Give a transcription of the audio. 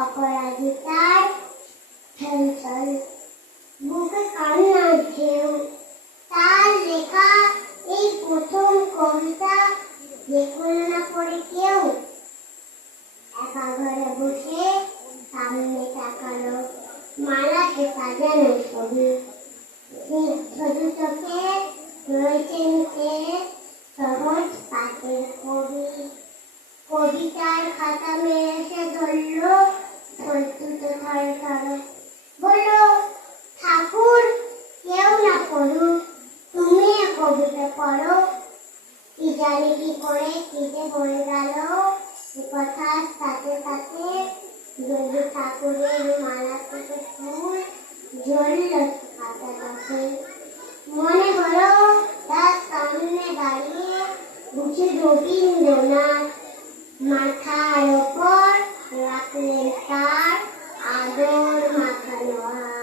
অপরাজিতার ছলছল, বুকে কান্নার ঢেউ। তার লেখা এই প্রথম কবিতা দেখল না পড়ে কেউ। একা ঘরে বসে সামনে তাকালো মালাকে সাজানো ছবি। ছোট চোখে রয়েছে নিচে সহজ পাতের কবি। কবিতার খাতা মেরে সে ধরলো প্রস্তুত থরে থরে, বলল, ঠাকুর কেউ না পড়ুক, তুমি কবিতা পড়ো। কি জানি কি করে কি যে বলে গেল কথার সাথে সাথে যদি ঠাকুরের মালা থেকে ফুল ঝরল খাতাটাতে। মনে হলো তার সামনে দাঁড়িয়ে বুঝি রবীন্দ্রনাথ, মাথার ওপর রাখলেন তার আদর মাখানো হাত।